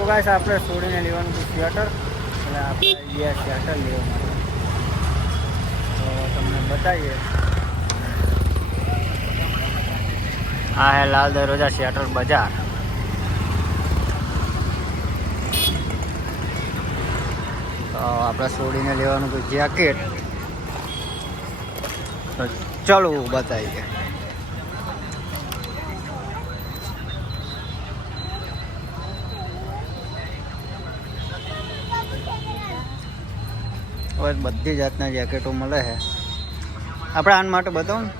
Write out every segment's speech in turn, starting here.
તો ગાઈસ આપણે છોડીને લેવાનું હતું થિયેટર એટલે આપણે ગયા થિયેટર લેવા તો તમને બતાવીએ. આ હે લાલ દરવાજા થિયેટર બજાર. આપણે છોડીને લેવાનું હતું જેકેટ તો ચાલો બતાવીએ. હવે બધી જાતના જેકેટો મળે છે. આપણે આન માટે બતાવો ને?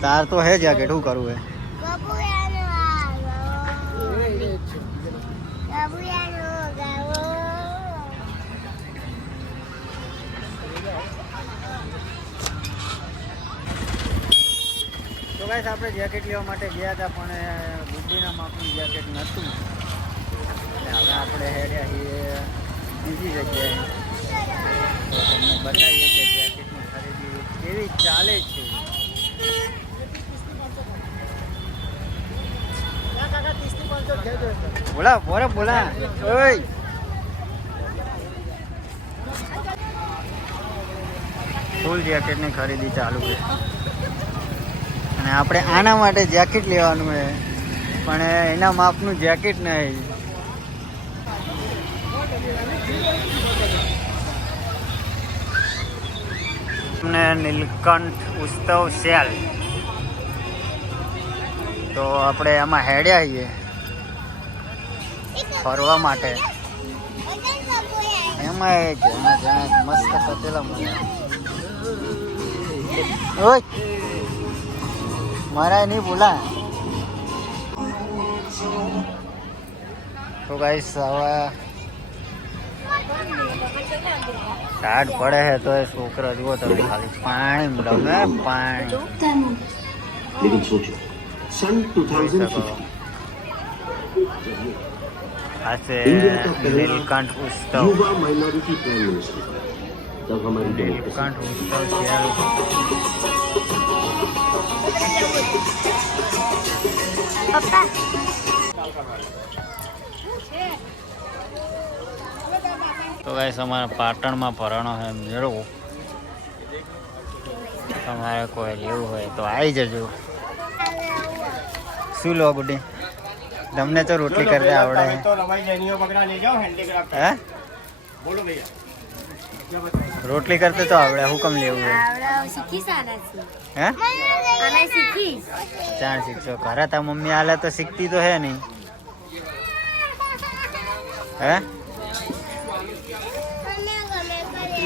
તાર તો હે જેકેટ શું કરવું હે? ગાઈસ આપણે જેકેટ લેવા માટે ગયા હતા, પણ બુદ્ધિના માપનું જેકેટ નહોતું. આપણે હેડ્યા બીજી જગ્યાએ. તમને બતાવીએ કે જેકેટની ખરીદી કેવી ચાલે છે. બોલા બોલા બોલા. ઓય. ફૂલ જેકેટની ખરીદી ચાલુ છે. અને આપણે આના માટે જેકેટ લેવાનું છે. પણ એના માપનું જેકેટ નહીં. તમને નીલકંઠ ઉત્સવ સેલ તો આપણે એમાં હેડ્યા છીએ. ફરવા માટે. એમાં એ જ્યાં જ્યાં મસ્ત પતેલા મળે ઓય! મારા નહીં બોલા તો ગાઈસ હવે ટાઢ પડે છે તો એ છોકરો જુઓ તો ખાલી પાણી ગમે પાણી. લેકિન સોચો સન 2015 ઉત્સવ. યુવા ઉત્સવ ક્યાં પપ્પા. તો ગાઈસ અમારે પાટણમાં ફરવાનો છે એમ જરૂર તમારે કોઈ લેવું હોય તો આવી જજો. શું લો ગુડી તમને તો રોટલી કરતા આવડે હે? રોટલી કરતે તો આવડે હું કમ લેવું હે ચાર શીખશો. ઘરે તા મમ્મી આલે તો શીખતી તો હે નહીં. હે?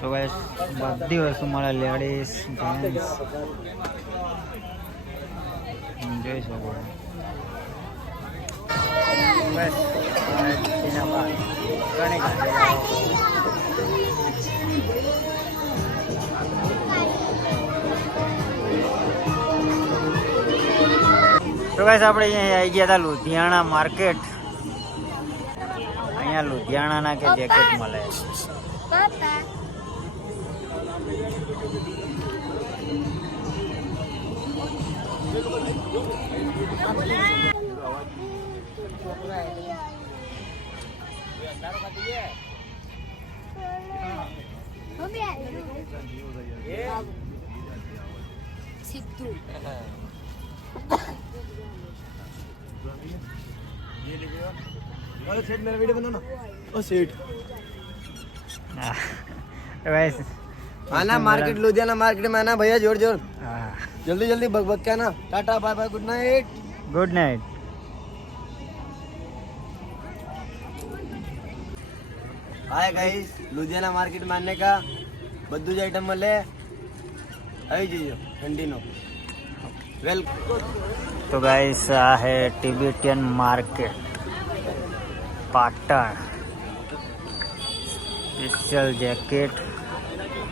તો ગાઈસ બધી વસ્તુ મળે લેડીઝ જેન્ટ્સ જોઈ શકો. બસ ઘણી તો ગાઈસ આપણે અહીંયા આવી ગયા હતા લુધિયાણા માર્કેટ. અહીંયા લુધિયાણાના કે જેકેટ મળે. પાપા સિદ્ધુ હા. તો guys, आना मार्केट लुधियाना मार्केट में आना भैया जोर जोर હા जल्दी जल्दी भग भग के आना tata bye bye good night good night hi guys Ludhiana market में आने का બધું જ આઈટમ મળે આવી જજો ઠંડીનો વેલ તો ગાઈસ આ હે Tibetan market Patan. Special jacket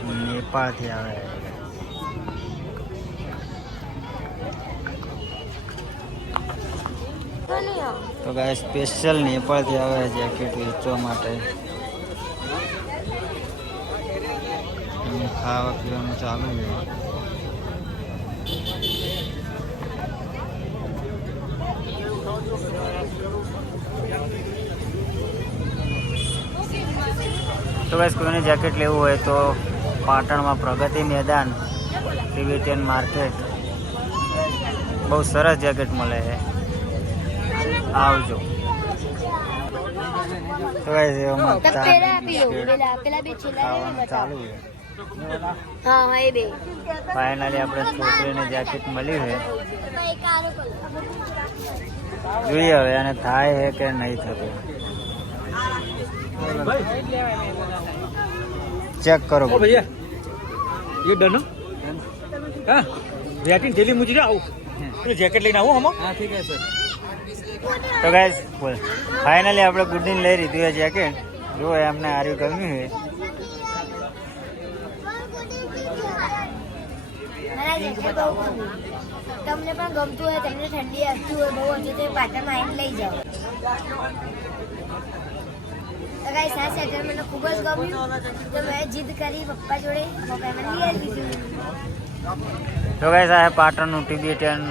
નેપાળથી આવે. તો ગાય સ્પેશિયલ નેપાળથી આવે જેકેટ વેચવા માટે. ખાવા પીવાનું ચાલુ છે. તો બસ કોઈને જેકેટ લેવું હોય તો પાટણમાં પ્રગતિ મેદાન ટિબેટિયન માર્કેટ. બહુ સરસ જેકેટ મળે છે. આવજો. તો ચાલુ છે. ફાઇનલી આપણે છોકરીને જેકેટ મળ્યું છે. જોઈએ હવે અને થાય છે કે નહીં થતું. ચેક કરો. ઓ ભૈયા યુ ડન હા. વેટિંગ ઢીલી મુજી જાવ પેલું જેકેટ લઈને આવું હમો. હા ઠીક છે સર તો ગાઈસ બોલ. ફાઇનલી આપણે ગુડ ગુડની લઈ લીધું છે જેકેટ જો એમને આર્યું ગમ્યું છે. તમને પણ ગમતું હોય તમને ઠંડી આવતી હોય બહુ તો તો ગાઈસ આ સ્વેટર મને ખૂબ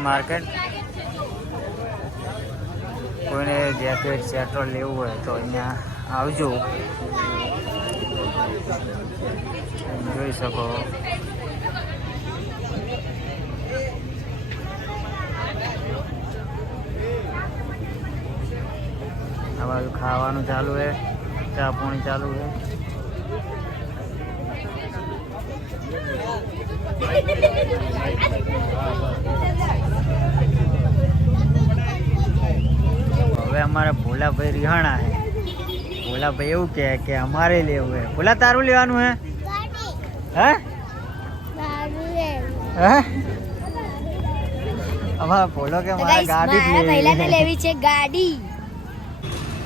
માર્કેટ. કોઈને જેકેટ સ્વેટર લેવું હોય તો અહીંયા આવજો. જોઈ શકો. આ બાજુ ખાવાનું ચાલુ છે. ચા પાણી ચાલુ છે. હવે અમારે ભોલાભાઈ રિહાણા છે. ભોલાભાઈ એવું કહે કે અમારે લેવું હે ભોલા તારું લેવાનું હે? હે? હે? અમારા ભોલો કે મારા ગાડી લેવી છે. ગાડી.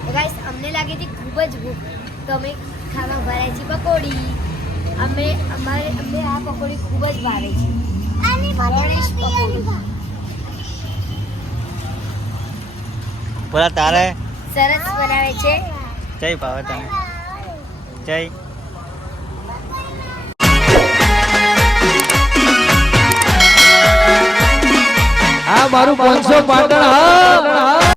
તો ગાઈસ અમને લાગે હતી ખૂબ જ ભૂખ. તો અમે ખાવા ભરાય છે પકોડી. અમે અમારે અમે આ પકોડી ખૂબ જ ભાવે છે. ગણેશ પકોડી. ભોલા તારે? સરસ બનાવે છે. જય ભાવે તને. જય. આ મારું પાંચસો પાટણ હા.